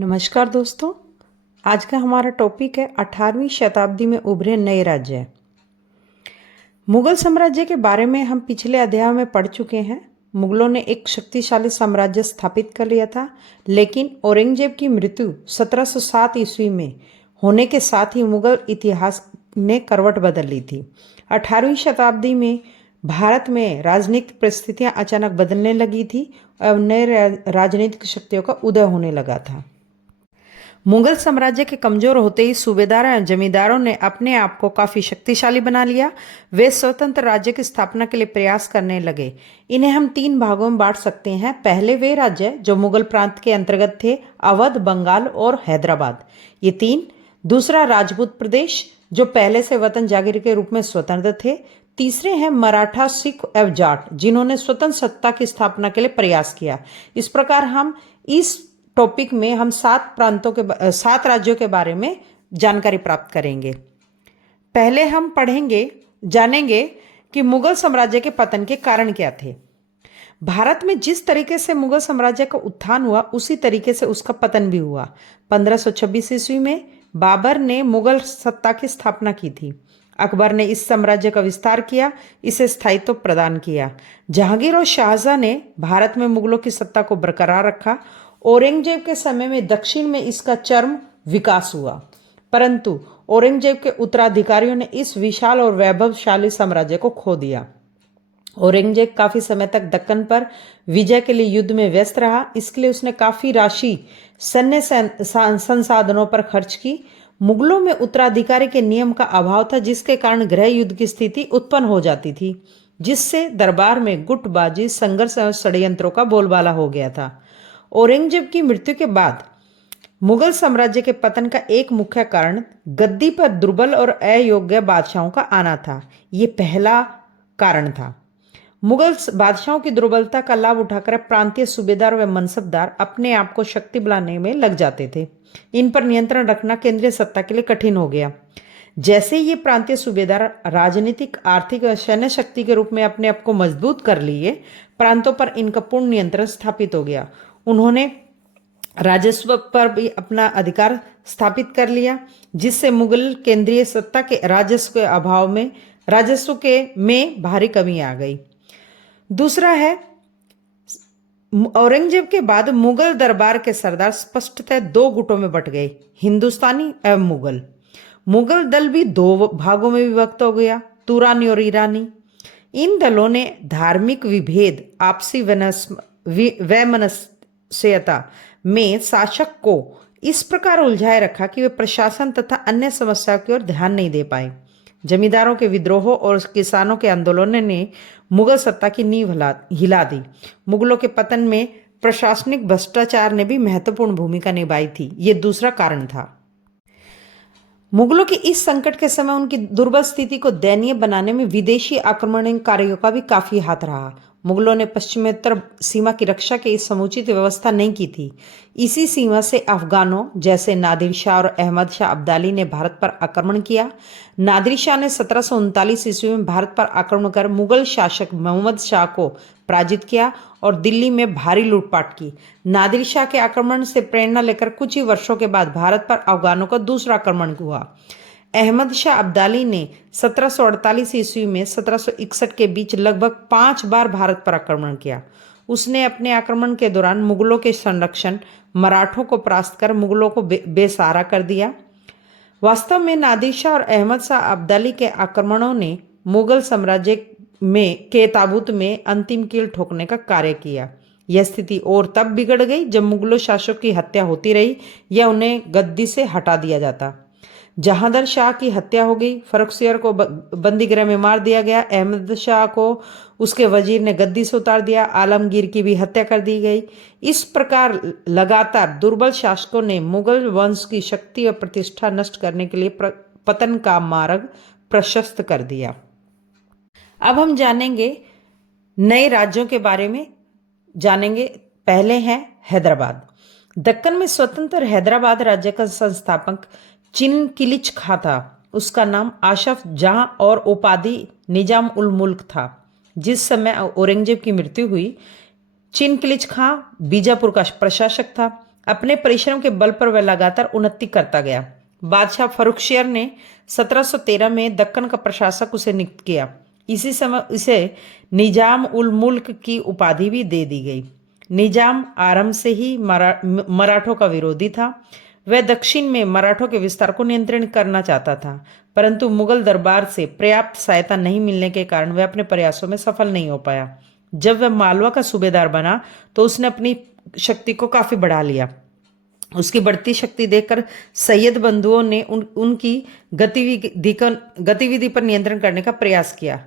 नमस्कार दोस्तों। आज का हमारा टॉपिक है 18वीं शताब्दी में उभरे नए राज्य। मुगल साम्राज्य के बारे में हम पिछले अध्याय में पढ़ चुके हैं। मुगलों ने एक शक्तिशाली साम्राज्य स्थापित कर लिया था, लेकिन औरंगजेब की मृत्यु 1707 ईस्वी में होने के साथ ही मुगल इतिहास ने करवट बदल ली थी। 18वीं शताब्दी में भारत में राजनीतिक परिस्थितियां अचानक बदलने लगी थी और नए राजनीतिक शक्तियों का उदय होने लगा था। मुगल साम्राज्य के कमजोर होते ही सूबेदार और जमींदारों ने अपने आप को काफी शक्तिशाली बना लिया। वे स्वतंत्र राज्य की स्थापना के लिए प्रयास करने लगे। इन्हें हम 3 भागों में बांट सकते हैं। पहले वे राज्य जो मुगल प्रांत के अंतर्गत थे, अवध, बंगाल और हैदराबाद, ये 3। दूसरा राजपूत प्रदेश जो पहले से वतन जागीर के रूप में स्वतंत्र थे। तीसरे हैं मराठा, सिख एवं जाट, जिन्होंने स्वतंत्र सत्ता की स्थापना के लिए प्रयास किया। इस प्रकार हम इस टॉपिक में हम 7 राज्यों के बारे में जानकारी प्राप्त करेंगे। पहले हम जानेंगे कि मुगल साम्राज्य के पतन के कारण क्या थे। भारत में जिस तरीके से मुगल साम्राज्य का उत्थान हुआ, उसी तरीके से उसका पतन भी हुआ। 1526 ईस्वी में बाबर ने मुगल सत्ता की स्थापना की थी। अकबर ने इस साम्राज्य का विस्तार किया, इसे स्थायित्व प्रदान किया। जहांगीर और शाहजहां ने भारत में मुगलों की सत्ता को बरकरार रखा। औरंगजेब के समय में दक्षिण में इसका चरम विकास हुआ, परंतु औरंगजेब के उत्तराधिकारियों ने इस विशाल और वैभवशाली साम्राज्य को खो दिया। औरंगजेब काफी समय तक दक्कन पर विजय के लिए युद्ध में व्यस्त रहा। इसके लिए उसने काफी राशि सैन्य संसाधनों पर खर्च की। मुगलों में उत्तराधिकारी के नियम का अभाव था, जिसके कारण गृह युद्ध की स्थिति उत्पन्न हो जाती थी, जिससे दरबार में गुटबाजी, संघर्ष और षड्यंत्रों का बोलबाला हो गया था। औरंगजेब की मृत्यु के बाद मुगल साम्राज्य के पतन का एक मुख्य कारण गद्दी पर दुर्बल और अयोग्य बादशाहों का आना था। ये पहला कारण था। मुगल बादशाहों की दुर्बलता का लाभ उठाकर प्रांतीय सूबेदार व मनसबदार अपने आप को शक्ति बनाने में लग जाते थे। इन पर नियंत्रण रखना केंद्रीय सत्ता के लिए कठिन हो गया। जैसे ये प्रांतीय सूबेदार राजनीतिक, आर्थिक और सैन्य शक्ति के रूप में अपने आप को मजबूत कर लिए, प्रांतों पर इनका पूर्ण नियंत्रण स्थापित हो गया। उन्होंने राजस्व पर भी अपना अधिकार स्थापित कर लिया, जिससे मुगल केंद्रीय सत्ता के राजस्व में भारी कमी आ गई। दूसरा है, औरंगजेब के बाद मुगल दरबार के सरदार स्पष्टतः 2 गुटों में बट गए, हिंदुस्तानी एवं मुगल। मुगल दल भी 2 भागों में विभक्त हो गया, तुरानी और ईरानी। इन दलों ने धार्मिक विभेद, आपसी वैमनस्यता में शासक को इस प्रकार उलझाए रखा कि वे प्रशासन तथा अन्य समस्याओं की ओर ध्यान नहीं दे पाए। जमींदारों के विद्रोहों और किसानों के आंदोलनों ने मुगल सत्ता की नींव हिला दी। मुगलों के पतन में प्रशासनिक भ्रष्टाचार ने भी महत्वपूर्ण भूमिका निभाई थी। ये दूसरा कारण था। मुगलों के इस संकट के समय उनकी दुर्बल स्थिति को दयनीय बनाने में विदेशी आक्रमणकारियों का भी काफी हाथ रहा। मुगलों ने पश्चिमोत्तर सीमा की रक्षा की समुचित व्यवस्था नहीं की थी। इसी सीमा से अफगानों जैसे नादिर शाह और अहमद शाह अब्दाली ने भारत पर आक्रमण किया। नादिर शाह ने 1739 ईस्वी में भारत पर आक्रमण कर मुगल शासक मोहम्मद शाह को पराजित किया और दिल्ली में भारी लूटपाट की। नादिर शाह के आक्रमण से प्रेरणा लेकर कुछ ही वर्षों के बाद भारत पर अफगानों का दूसरा आक्रमण हुआ। अहमद शाह अब्दाली ने 1748 ईस्वी में 1761 के बीच लगभग 5 बार भारत पर आक्रमण किया। उसने अपने आक्रमण के दौरान मुगलों के संरक्षण मराठों को परास्त कर मुगलों को बेसहारा कर दिया। वास्तव में नादिर शाह और अहमद शाह अब्दाली के आक्रमणों ने मुगल साम्राज्य के ताबूत में अंतिम कील ठोकने का कार्य किया। यह स्थिति और तब बिगड़ गई जब मुगलों शासक की हत्या होती रही या उन्हें गद्दी से हटा दिया जाता। जहांगीर शाह की हत्या हो गई, फर्रुखसियर को बंदी गृह में मार दिया गया, अहमद शाह को उसके वजीर ने गद्दी से उतार दिया, आलमगीर की भी हत्या कर दी गई। इस प्रकार लगातार दुर्बल शासकों ने मुगल वंश की शक्ति और प्रतिष्ठा नष्ट करने के लिए पतन का मार्ग प्रशस्त कर दिया। अब हम जानेंगे नए राज्यों के बारे में जानेंगे। पहले है हैदराबाद। दक्कन में स्वतंत्र हैदराबाद राज्य का संस्थापक चिनकिलिच खां था। उसका नाम आशफ जहां और उपाधि निजाम उल मुल्क था। जिस समय औरंगजेब की मृत्यु हुई, चिनकिलिच खां बीजापुर का प्रशासक था। अपने परिश्रम के बल पर वह लगातार उन्नति करता गया। बादशाह फर्रुखशियर ने 1713 में दक्कन का प्रशासक उसे नियुक्त किया। इसी समय उसे निजाम उल मुल्क की उपाधि भी दे दी गई। निजाम आरंभ से ही मराठों का विरोधी था। वह दक्षिण में मराठों के विस्तार को नियंत्रित करना चाहता था, परंतु मुगल दरबार से पर्याप्त सहायता नहीं मिलने के कारण वह अपने प्रयासों में सफल नहीं हो पाया। जब वह मालवा का सूबेदार बना तो उसने अपनी शक्ति को काफी बढ़ा लिया। उसकी बढ़ती शक्ति देखकर सैयद बंधुओं ने उनकी गतिविधि पर नियंत्रण करने का प्रयास किया।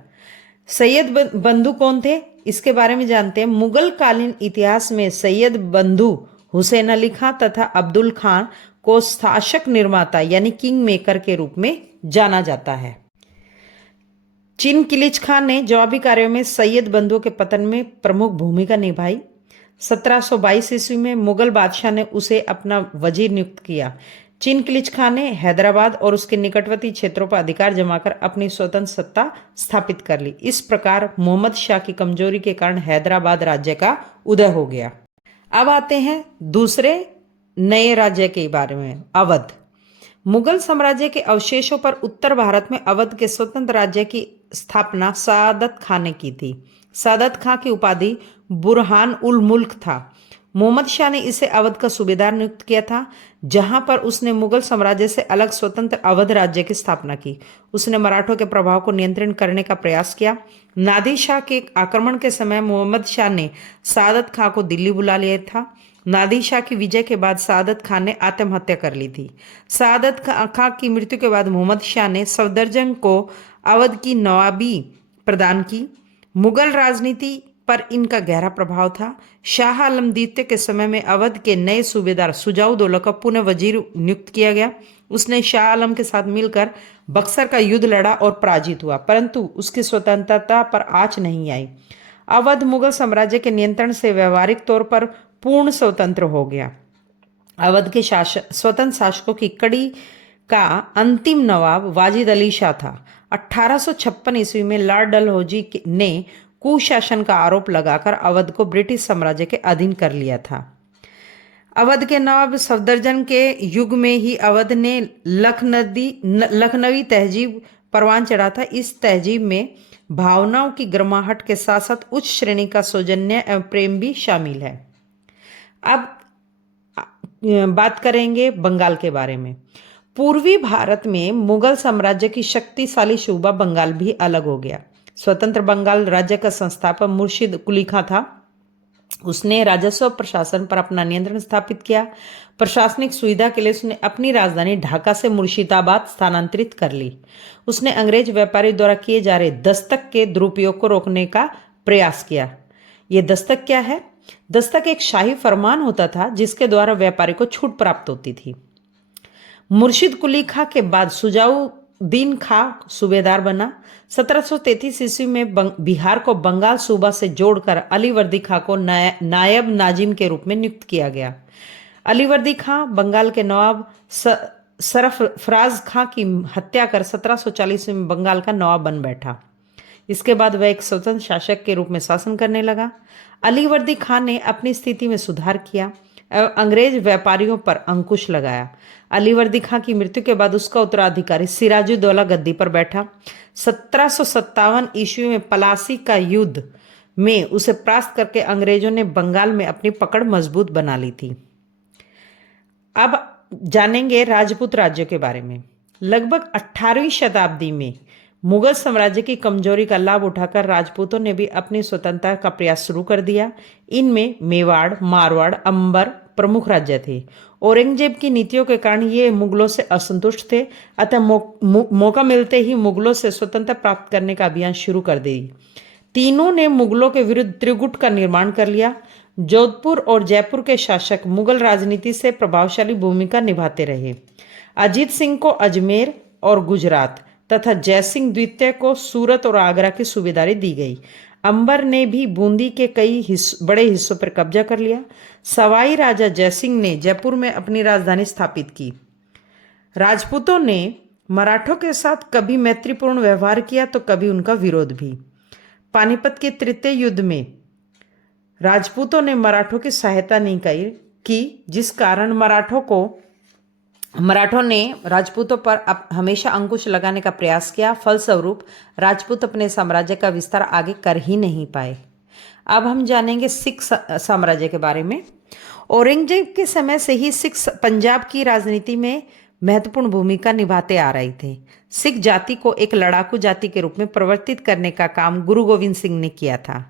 सैयद बंधु कौन थे, इसके बारे में जानते हैं। मुगल कालीन इतिहास में सैयद बंधु हुसैन अली खां तथा अब्दुल खान को शासक निर्माता यानी किंग मेकर के रूप में जाना जाता है। चिनकिलिच खान ने जवाबी कार्यों में सैयद बंधुओं के पतन में प्रमुख भूमिका निभाई। 1722 ईस्वी में मुगल बादशाह ने उसे अपना वजीर नियुक्त किया। चिनकिलिच खान ने हैदराबाद और उसके निकटवर्ती क्षेत्रों पर अधिकार जमाकर अपनी स्वतंत्र सत्ता स्थापित कर ली। इस प्रकार मोहम्मद शाह की कमजोरी के कारण हैदराबाद राज्य का उदय हो गया। अब आते हैं दूसरे नए राज्य के बारे में, अवध। मुगल साम्राज्य के अवशेषों पर उत्तर भारत में अवध के स्वतंत्र राज्य की स्थापना सादत खान ने की थी। सादत खां की उपाधि बुरहान उल मुल्क था। मोहम्मद शाह ने इसे अवध का सूबेदार नियुक्त किया था, जहां पर उसने मुगल साम्राज्य से अलग स्वतंत्र अवध राज्य की स्थापना की। उसने मराठों के प्रभाव को नियंत्रित करने का प्रयास किया। नादिर शाह के आक्रमण के समय मोहम्मद शाह ने सादत खां को दिल्ली बुला लिया था। नादिर शाह की विजय के बाद सादत खान ने आत्महत्या कर ली थी। सादत खां की मृत्यु के बाद मोहम्मद शाह ने सफदरजंग को अवध की नवाबी प्रदान की। मुगल राजनीति पर इनका गहरा प्रभाव था। शाह आलम द्वितीय के समय में अवध के नए सूबेदार सुजाउद्दौला का पुनः वजीर नियुक्त किया गया। उसने शाह आलम के साथ मिलकर बक्सर का युद्ध लड़ा और पराजित हुआ, परंतु उसकी स्वतंत्रता पर आंच नहीं आई। अवध मुगल साम्राज्य के नियंत्रण से व्यवहारिक तौर पर पूर्ण स्वतंत्र हो गया। अवध के स्वतंत्र शासकों की कड़ी का अंतिम नवाब वाजिद अली शाह था। 1856 ईस्वी में लॉर्ड डलहौजी ने कुशासन का आरोप लगाकर अवध को ब्रिटिश साम्राज्य के अधीन कर लिया था। अवध के नवाब सफदरजंग के युग में ही अवध ने लखनवी तहजीब परवान चढ़ा था। इस तहजीब में भावनाओं की गर्माहट के साथ साथ उच्च श्रेणी का सौजन्य एवं प्रेम भी शामिल है। अब बात करेंगे बंगाल के बारे में। पूर्वी भारत में मुगल साम्राज्य की शक्तिशाली सूबा बंगाल भी अलग हो गया। स्वतंत्र बंगाल राज्य का संस्थापक मुर्शिद कुली खां था। उसने राजस्व प्रशासन पर अपना नियंत्रण स्थापित किया। प्रशासनिक सुविधा के लिए उसने अपनी राजधानी ढाका से मुर्शिदाबाद स्थानांतरित कर ली। उसने अंग्रेज व्यापारियों द्वारा किए जा रहे दस्तक के दुरुपयोग को रोकने का प्रयास किया। ये दस्तक क्या है? दस्तक एक शाही फरमान होता था जिसके द्वारा व्यापारी को छूट प्राप्त होती थी। मुर्शिद कुली खां के बाद सुजाउद्दीन खां सूबेदार बना। 1733 ईस्वी में बिहार को बंगाल सूबा से जोड़कर अलीवर्दी खां को नायब नाजिम के रूप में नियुक्त किया गया। अलीवर्दी खां बंगाल के नवाब सरफराज खां की हत्या कर 1740 में बंगाल का नवाब बन बैठा। इसके बाद वह एक स्वतंत्र शासक के रूप में शासन करने लगा। अलीवर्दी खां ने अपनी स्थिति में सुधार किया एवं अंग्रेज व्यापारियों पर अंकुश लगाया। अलीवर्दी खां की मृत्यु के बाद उसका उत्तराधिकारी सिराजुद्दौला गद्दी पर बैठा। 1757 ईस्वी में पलासी का युद्ध में उसे परास्त करके अंग्रेजों ने बंगाल में अपनी पकड़ मजबूत बना ली थी। अब जानेंगे राजपूत राज्यों के बारे में। लगभग 18वीं शताब्दी में मुगल साम्राज्य की कमजोरी का लाभ उठाकर राजपूतों ने भी अपनी स्वतंत्रता का प्रयास शुरू कर दिया। इनमें मेवाड़, मारवाड़, अंबर प्रमुख राज्य थे। औरंगजेब की नीतियों के कारण ये मुगलों से असंतुष्ट थे, अतः मौका मिलते ही मुगलों से स्वतंत्रता प्राप्त करने का अभियान शुरू कर दी। तीनों ने मुगलों के विरुद्ध त्रिगुट का निर्माण कर लिया। जोधपुर और जयपुर के शासक मुगल राजनीति से प्रभावशाली भूमिका निभाते रहे। अजीत सिंह को अजमेर और गुजरात तथा जयसिंह द्वितीय को सूरत और आगरा की सूबेदारी दी गई। अंबर ने भी बूंदी के कई बड़े हिस्सों पर कब्जा कर लिया। सवाई राजा जयसिंह ने जयपुर में अपनी राजधानी स्थापित की। राजपूतों ने मराठों के साथ कभी मैत्रीपूर्ण व्यवहार किया तो कभी उनका विरोध भी। पानीपत के तृतीय युद्ध में राजपूतों ने मराठों की सहायता नहीं की, की, जिस कारण मराठों ने राजपूतों पर हमेशा अंकुश लगाने का प्रयास किया। फलस्वरूप राजपूत अपने साम्राज्य का विस्तार आगे कर ही नहीं पाए। अब हम जानेंगे सिख साम्राज्य के बारे में। औरंगजेब के समय से ही सिख पंजाब की राजनीति में महत्वपूर्ण भूमिका निभाते आ रहे थे। सिख जाति को एक लड़ाकू जाति के रूप में परिवर्तित करने का काम गुरु गोविंद सिंह ने किया था।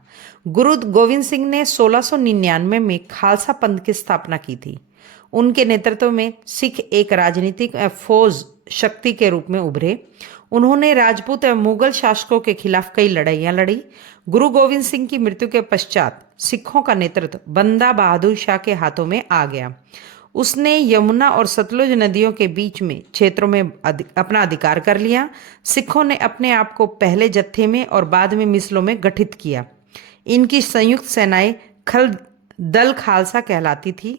गुरु गोविंद सिंह ने 1699 में खालसा पंथ की स्थापना की थी। उनके नेतृत्व में सिख एक राजनीतिक फौज शक्ति के रूप में उभरे। उन्होंने राजपूत एवं मुगल शासकों के खिलाफ कई लड़ाइयां लड़ी। गुरु गोविंद सिंह की मृत्यु के पश्चात सिखों का नेतृत्व बंदा बहादुर शाह के हाथों में आ गया। उसने यमुना और सतलुज नदियों के बीच में क्षेत्रों में अपना अधिकार कर लिया। सिखों ने अपने आप को पहले जत्थे में और बाद में मिसलों में गठित किया। इनकी संयुक्त सेनाएं दल खालसा कहलाती थी।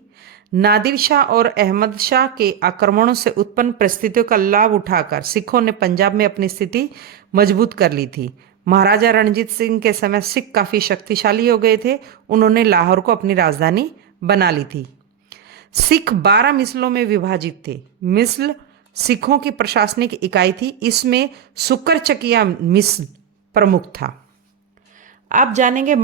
नादिर शाह और अहमद शाह के आक्रमणों से उत्पन्न परिस्थितियों का लाभ उठाकर सिखों ने पंजाब में अपनी स्थिति मजबूत कर ली थी। महाराजा रणजीत सिंह के समय सिख काफी शक्तिशाली हो गए थे। उन्होंने लाहौर को अपनी राजधानी बना ली थी। सिख 12 मिसलों में विभाजित थे। मिसल सिखों की प्रशासनिक इकाई थी। इसमें सुकरचकिया मिसल प्रमुख था। आप जानेंगे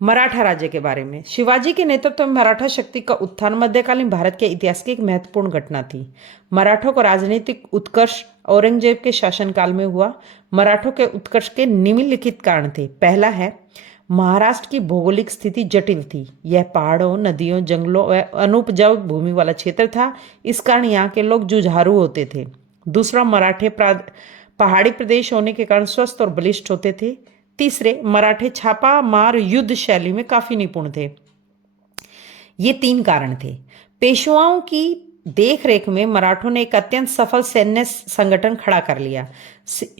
मराठा राज्य के बारे में। शिवाजी के नेतृत्व में मराठा शक्ति का उत्थान मध्यकालीन भारत के इतिहास की एक महत्वपूर्ण घटना थी। मराठों का राजनीतिक उत्कर्ष औरंगजेब के शासनकाल में हुआ। मराठों के उत्कर्ष के निम्नलिखित कारण थे। पहला है, महाराष्ट्र की भौगोलिक स्थिति जटिल थी। यह पहाड़ों, नदियों, जंगलों व अनुपजाऊ भूमि वाला क्षेत्र था। इस कारण यहाँ के लोग जुझारू होते थे। दूसरा, मराठे पहाड़ी प्रदेश होने के कारण स्वस्थ और बलिष्ठ होते थे। तीसरे, मराठे छापा मार युद्ध शैली में काफी निपुण थे। ये 3 कारण थे। पेशवाओं की देखरेख में मराठों ने एक अत्यंत सफल सैन्य संगठन खड़ा कर लिया।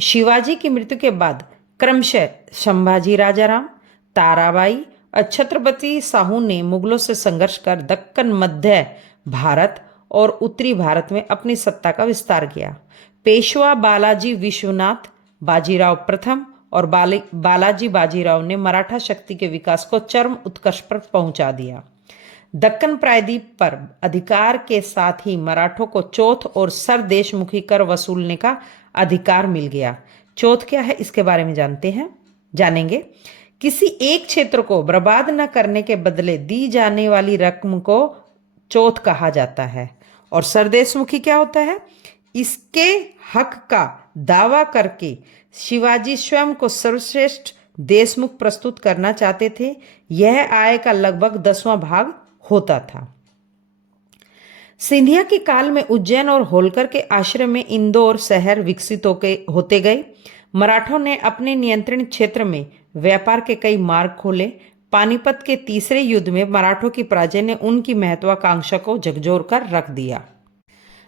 शिवाजी की मृत्यु के बाद क्रमशः संभाजी राजाराम, ताराबाई और छत्रपति साहू ने मुगलों से संघर्ष कर दक्कन, मध्य भारत और उत्तरी भारत में अपनी सत्ता का विस्तार किया। पेशवा बालाजी विश्वनाथ बाजीराव प्रथम और बालाजी बाजीराव ने मराठा शक्ति के विकास को चरम उत्कर्ष पर पहुंचा दिया। दक्कन प्रायद्वीप पर अधिकार के साथ ही मराठों को चौथ और सर देशमुखी कर वसूलने का अधिकार मिल गया। चौथ क्या है, इसके बारे में जानेंगे। किसी एक क्षेत्र को बर्बाद न करने के बदले दी जाने वाली रकम को चौथ कहा जाता है। और सरदेशमुखी क्या होता है? इसके हक का दावा करके शिवाजी स्वयं को सर्वश्रेष्ठ देशमुख प्रस्तुत करना चाहते थे। यह आय का लगभग 10वां भाग होता था। सिंधिया के काल में उज्जैन और होलकर के आश्रय में इंदौर शहर विकसित होते गए। मराठों ने अपने नियंत्रण क्षेत्र में व्यापार के कई मार्ग खोले। पानीपत के तीसरे युद्ध में मराठों की पराजय ने उनकी महत्वाकांक्षा को झकझोर कर रख दिया।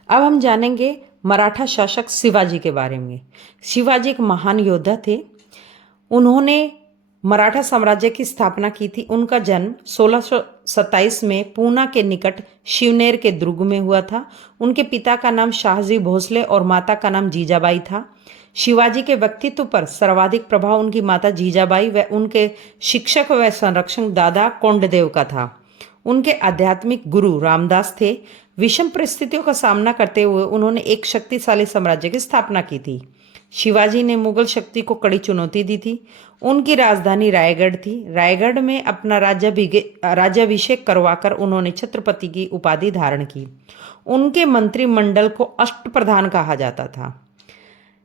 अब हम जानेंगे मराठा शासक शिवाजी के बारे में। शिवाजी एक महान योद्धा थे। उन्होंने मराठा साम्राज्य की स्थापना की थी। उनका जन्म 1627 में पूना के निकट शिवनेर के दुर्ग में हुआ था। उनके पिता का नाम शाहजी भोसले और माता का नाम जीजाबाई था। शिवाजी के व्यक्तित्व पर सर्वाधिक प्रभाव उनकी माता जीजाबाई व उनके शिक्षक व संरक्षक दादा कोंडदेव का था। उनके आध्यात्मिक गुरु रामदास थे। विषम परिस्थितियों का सामना करते हुए उन्होंने एक शक्तिशाली साम्राज्य की स्थापना की थी। शिवाजी ने मुगल शक्ति को कड़ी चुनौती दी थी। उनकी राजधानी रायगढ़ थी। रायगढ़ में अपना राज्याभिषेक करवाकर उन्होंने छत्रपति की उपाधि धारण की। उनके मंत्रिमंडल को अष्टप्रधान कहा जाता था।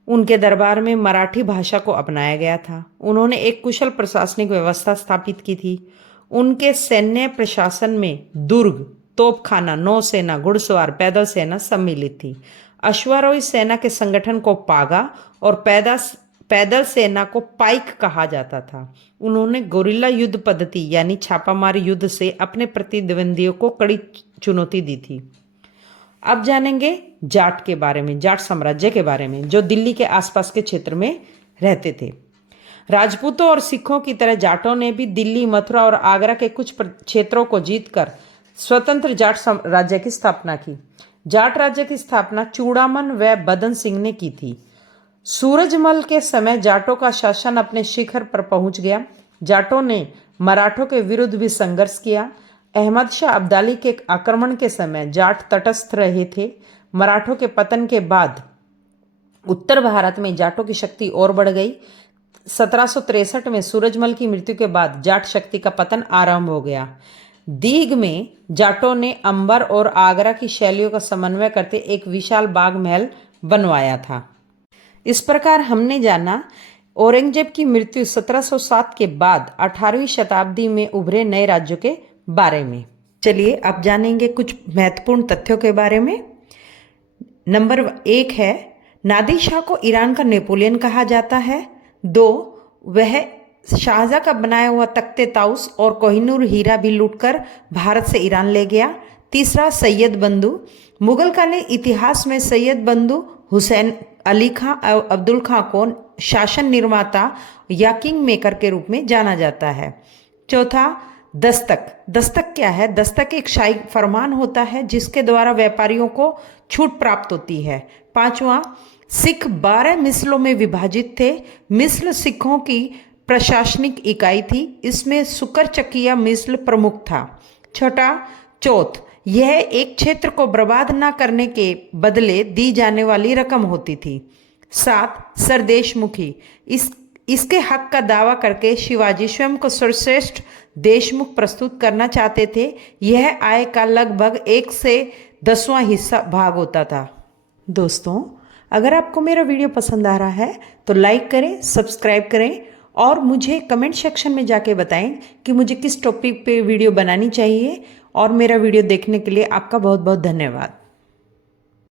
उनके दरबार में मराठी भाषा को अपनाया गया था। उन्होंने एक कुशल प्रशासनिक व्यवस्था स्थापित की थी। उनके सैन्य प्रशासन में दुर्ग, तोपखाना, नौसेना, घुड़सवार, पैदल सेना सम्मिलित थी। अश्वारोही सेना के संगठन को पागा और पैदल सेना को पाइक कहा जाता था। उन्होंने गोरिल्ला युद्ध पद्धति यानी छापामार युद्ध से अपने प्रतिद्वंदियों को कड़ी चुनौती दी थी। अब जानेंगे जाट के बारे में, जाट साम्राज्य के बारे में, जो दिल्ली के आसपास के क्षेत्र में रहते थे। राजपूतों और सिखों की तरह जाटों ने भी दिल्ली, मथुरा और आगरा के कुछ क्षेत्रों को जीतकर स्वतंत्र जाट राज्य की स्थापना की। जाट राज्य की स्थापना चूड़ामन व बदन सिंह ने की थी। सूरजमल के समय जाटों का शासन अपने शिखर पर पहुंच गया। जाटों ने मराठों के विरुद्ध भी संघर्ष किया। अहमद शाह अब्दाली के आक्रमण के समय जाट तटस्थ रहे थे। मराठों के पतन के बाद उत्तर भारत में जाटों की शक्ति और बढ़ गई। 1763 में सूरजमल की मृत्यु के बाद जाट शक्ति का पतन आरंभ हो गया। दीग में जाटों ने अंबर और आगरा की शैलियों का समन्वय करते एक विशाल बाग महल बनवाया था। इस प्रकार हमने जाना औरंगजेब की मृत्यु 1707 के बाद 18वीं शताब्दी में उभरे नए राज्यों के बारे में। चलिए अब जानेंगे कुछ महत्वपूर्ण तथ्यों के बारे में। नंबर 1 है, नादिर शाह को ईरान का नेपोलियन कहा जाता है। 2, वह शाहजहां का बनाया हुआ तख्ते ताउस और कोहिनूर हीरा भी लूटकर भारत से ईरान ले गया। तीसरा, सैयद बंधु। मुगल कालीन इतिहास में सैयद बंधु हुसैन अली खां और अब्दुल खां को शासन निर्माता या किंग मेकर के रूप में जाना जाता है। चौथा, दस्तक। दस्तक क्या है? दस्तक एक शाही फरमान होता है जिसके द्वारा व्यापारियों को छूट प्राप्त होती है। पांचवा, सिख 12 मिसलों में विभाजित थे। मिसल सिखों की प्रशासनिक इकाई थी। इसमें सुकरचकिया मिसल प्रमुख था। छठा, चौथ, यह एक क्षेत्र को बर्बाद न करने के बदले दी जाने वाली रकम होती थी। 7, सरदेशमुखी। इसके हक का दावा करके शिवाजी स्वयं को सर्वश्रेष्ठ देशमुख प्रस्तुत करना चाहते थे। यह आय का लगभग 1 से 10वां हिस्सा भाग होता था। दोस्तों, अगर आपको मेरा वीडियो पसंद आ रहा है तो लाइक करें, सब्सक्राइब करें और मुझे कमेंट सेक्शन में जाके बताएं कि मुझे किस टॉपिक पे वीडियो बनानी चाहिए। और मेरा वीडियो देखने के लिए आपका बहुत बहुत धन्यवाद।